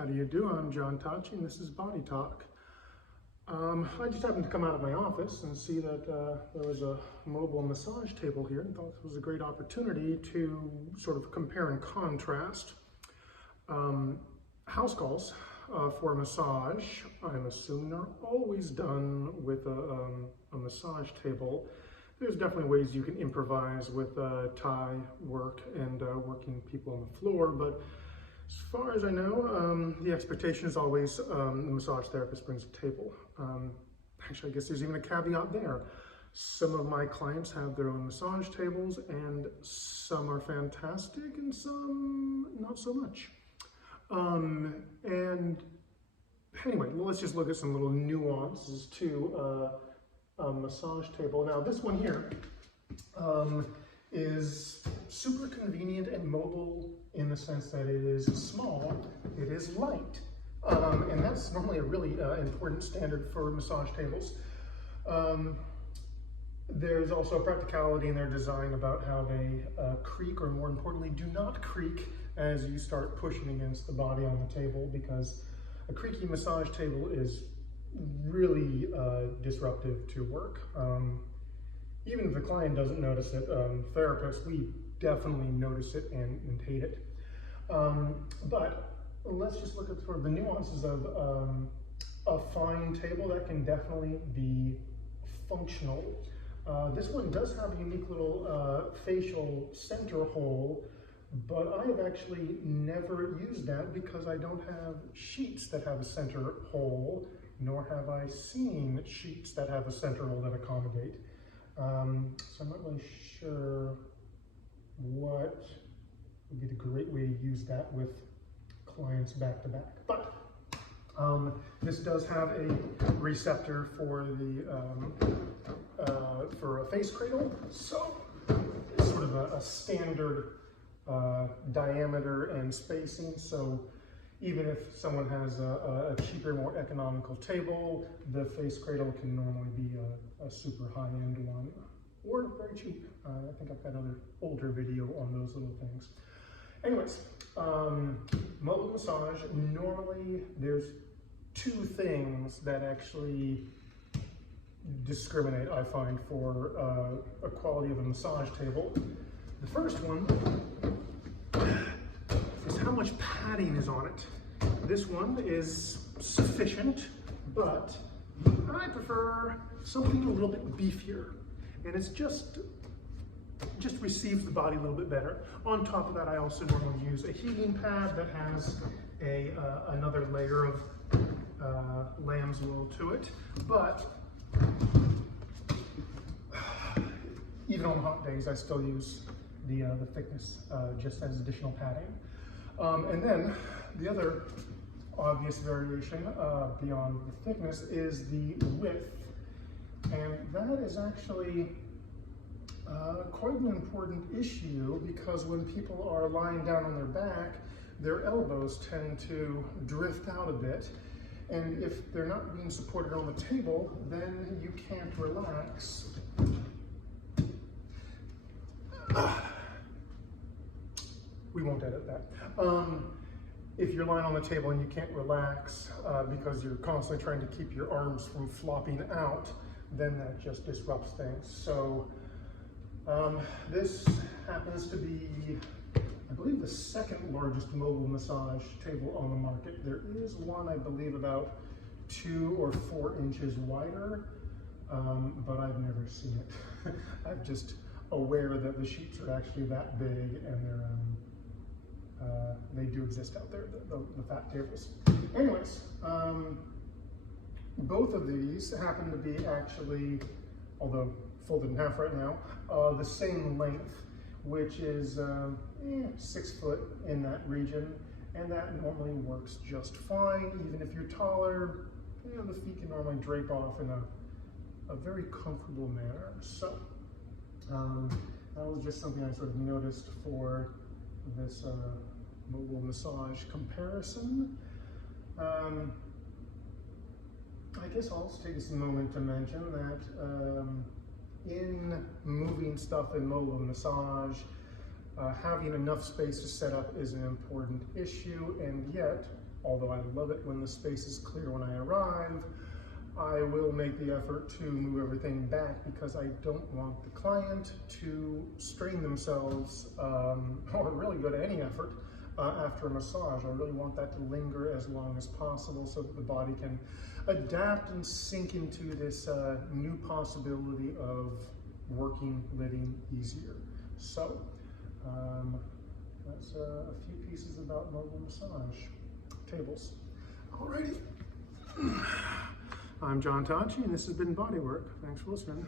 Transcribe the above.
How do you do? I'm John Tacchi and this is Bodytalk. I just happened to come out of my office and see that there was a mobile massage table here and thought it was a great opportunity to sort of compare and contrast house calls for a massage. I'm assuming are always done with a massage table. There's definitely ways you can improvise with Thai work and working people on the floor, but as far as I know, the expectation is always the massage therapist brings a table. Actually, I guess there's even a caveat there. Some of my clients have their own massage tables, and some are fantastic and some not so much. And anyway, let's just look at some little nuances to a massage table. Now, this one here is super convenient and mobile in the sense that it is small, it is light, and that's normally a really important standard for massage tables. There's also a practicality in their design about how they creak, or more importantly, do not creak as you start pushing against the body on the table, because a creaky massage table is really disruptive to work. Even if the client doesn't notice it, therapists, we definitely notice it and hate it. But let's just look at sort of the nuances of a fine table that can definitely be functional. This one does have a unique little facial center hole, but I have actually never used that because I don't have sheets that have a center hole, nor have I seen sheets that have a center hole that accommodate. So I'm not really sure what would be the great way to use that with clients back to back. But this does have a receptor for the for a face cradle, so it's sort of a standard diameter and spacing. So even if someone has a cheaper, more economical table, the face cradle can normally be a super high-end one, or very cheap. I think I've got another older video on those little things. Anyways, mobile massage, normally there's two things that actually discriminate, I find, for a quality of a massage table. The first one is how much padding is on it. This one is sufficient, but I prefer something a little bit beefier, and it's just receives the body a little bit better. On top of that, I also normally use a heating pad that has another layer of lamb's wool to it, but even on hot days, I still use the thickness just as additional padding. And then the other obvious variation beyond the thickness is the width, and that is actually quite an important issue, because when people are lying down on their back, their elbows tend to drift out a bit, and if they're not being supported on the table, then you can't relax. We won't edit that. If you're lying on the table and you can't relax because you're constantly trying to keep your arms from flopping out, then that just disrupts things. So this happens to be, I believe, the second largest mobile massage table on the market. There is one, I believe, about 2 or 4 inches wider, but I've never seen it. I'm just aware that the sheets are actually that big, and they do exist out there, the fat tables. Anyways, both of these happen to be actually, although folded in half right now, the same length, which is 6 foot in that region, and that normally works just fine. Even if you're taller, the feet can normally drape off in a very comfortable manner. So that was just something I sort of noticed for this mobile massage comparison. I guess I'll also take this moment to mention that in moving stuff in mobile massage, Having enough space to set up is an important issue, and yet, although I love it when the space is clear when I arrive, I will make the effort to move everything back because I don't want the client to strain themselves or really go to any effort after a massage. I really want that to linger as long as possible so that the body can adapt and sink into this new possibility of working, living easier. So that's a few pieces about mobile massage tables. Alrighty. I'm John Tacchi, and this has been Bodywork. Thanks for listening.